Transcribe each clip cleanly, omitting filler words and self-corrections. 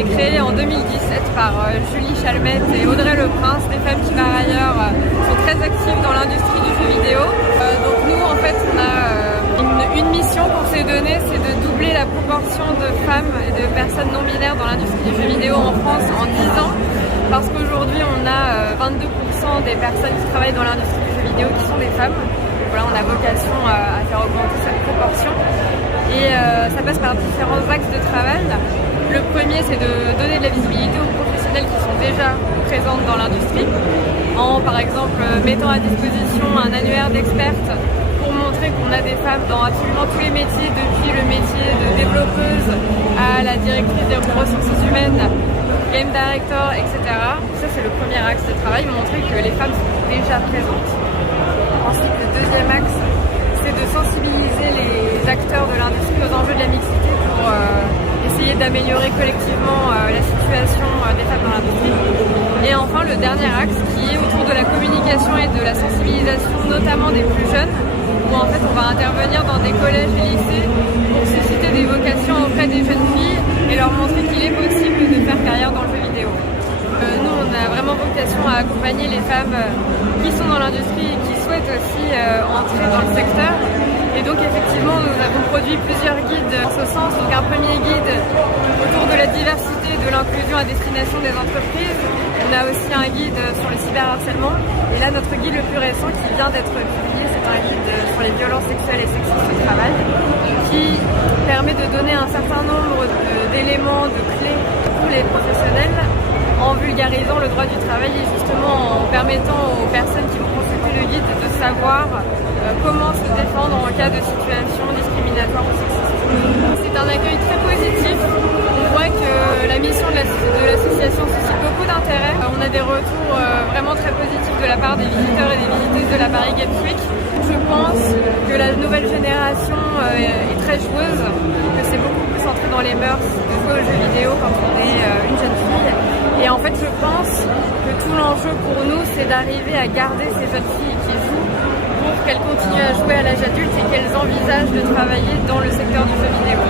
été créée en 2017 par Julie Chalmette et Audrey Le Prince, des femmes qui par ailleurs sont très actives dans l'industrie du jeu vidéo. Donc nous en fait on a une mission qu'on s'est donnée, c'est de doubler la proportion de femmes et de personnes non binaires dans l'industrie du jeu vidéo en France en 10 ans. Parce qu'aujourd'hui on a 22% des personnes qui travaillent dans l'industrie du jeu vidéo qui sont des femmes. Donc voilà, on a vocation à faire augmenter cette proportion. Et ça passe par différents axes de travail. Le premier, c'est de donner de la visibilité aux professionnels qui sont déjà présentes dans l'industrie, en par exemple mettant à disposition un annuaire d'expertes pour montrer qu'on a des femmes dans absolument tous les métiers, depuis le métier de développeuse à la directrice des ressources humaines, game director, etc. Ça, c'est le premier axe de travail, montrer que les femmes sont déjà présentes. Ensuite, le deuxième axe, c'est de sensibiliser les acteurs de l'industrie aux enjeux de la mixité pour essayer d'améliorer collectivement la situation des femmes dans l'industrie. Et enfin, le dernier axe qui est autour de la communication et de la sensibilisation, notamment des plus jeunes, où en fait on va intervenir dans des collèges et lycées pour susciter des vocations auprès des jeunes filles et leur montrer qu'il est possible de faire carrière dans le jeu vidéo. Nous, on a vraiment vocation à accompagner les femmes qui sont dans l'industrie et qui souhaitent aussi entrer dans le secteur. Et donc effectivement, nous avons produit plusieurs guides en ce sens. Donc un premier guide autour de la diversité et de l'inclusion à destination des entreprises. On a aussi un guide sur le cyberharcèlement. Et là, notre guide le plus récent qui vient d'être publié, c'est un guide sur les violences sexuelles et sexistes au travail, qui permet de donner un certain nombre d'éléments, de clés pour les professionnels, en vulgarisant le droit du travail et justement en permettant aux personnes qui vont consulter le guide de savoir comment se défendre en cas de situation discriminatoire ou sexiste. C'est un accueil très positif. On voit que la mission de l'association suscite beaucoup d'intérêt. On a des retours vraiment très positifs de la part des visiteurs et des visiteuses de la Paris Games Week. Je pense que la nouvelle génération est très joueuse, que c'est beaucoup plus centré dans les mœurs de jouer aux jeux vidéo quand on est une jeune fille. Et en fait, je pense que tout l'enjeu pour nous, c'est d'arriver à garder ces jeunes filles qui jouent pour qu'elles continuent à jouer à l'âge adulte et qu'elles envisagent de travailler dans le secteur du jeu vidéo.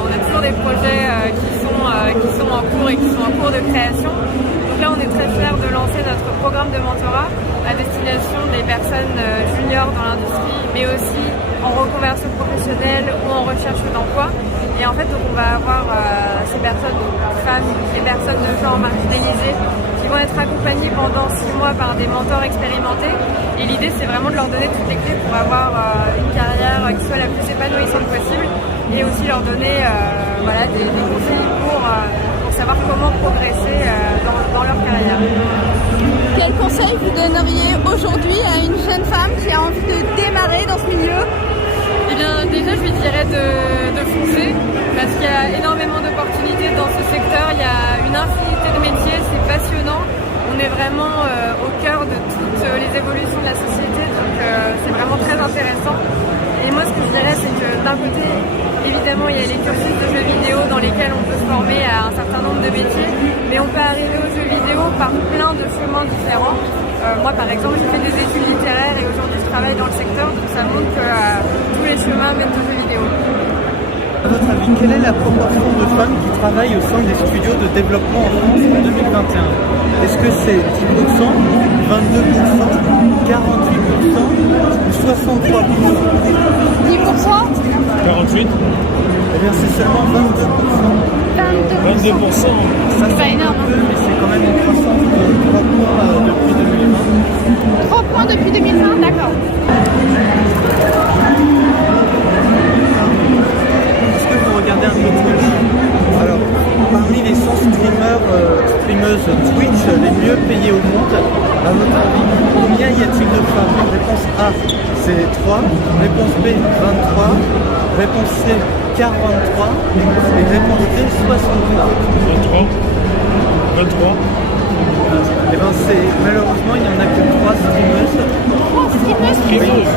On a toujours des projets qui sont en cours et qui sont en cours de création. Donc là, on est très fiers de lancer notre programme de mentorat à destination des personnes juniors dans l'industrie, mais aussi en reconversion professionnelle ou en recherche d'emploi. Et en fait, donc, on va avoir ces personnes, donc femmes et personnes de genre marginalisées, qui vont être accompagnées pendant 6 mois par des mentors expérimentés. Et l'idée, c'est vraiment de leur donner toutes les clés pour avoir une carrière qui soit la plus épanouissante possible, et aussi leur donner des conseils pour savoir comment progresser dans leur carrière. Quel conseil vous donneriez aujourd'hui à une jeune femme qui a envie de démarrer dans ce milieu ? Eh bien, déjà, je lui dirais de foncer, parce qu'il y a énormément d'opportunités dans ce secteur, il y a une infinité de métiers, c'est passionnant. On est vraiment au cœur de toutes les évolutions de la société, donc c'est vraiment très intéressant. Et moi, ce que je dirais, c'est que d'un côté, évidemment, il y a les cursus de jeux vidéo dans lesquels on peut se former à un certain nombre de métiers, mais on peut arriver aux jeux vidéo par plein de chemins différents. Moi, par exemple, j'ai fait des études littéraires et aujourd'hui, je travaille dans le secteur, donc ça montre que tous les chemins mènent aux jeux vidéo. À votre avis, quelle est la proportion de femmes qui travaillent au sein des studios de développement en France en 2021 ? Est-ce que c'est 10%, 22%, 48% ou 63% 10%. 48. Eh bien, c'est seulement 22%. 22%. Ça, C'est pas énorme, hein. mais c'est quand même une croissance de 3 points depuis 2020. 3 points depuis 2020, d'accord. Est-ce que vous regardez un peu Twitch ? Alors, parmi les 100 streameuses Twitch les mieux payées au monde, à votre avis, combien y a-t-il de femmes ? Réponse A, c'est 3. Réponse B, 23. Réponse C, 43. Et réponse D, 63. 23. 23. Eh bien, malheureusement, il n'y en a que 3 streameuses. 3 streameuses. Streameuse.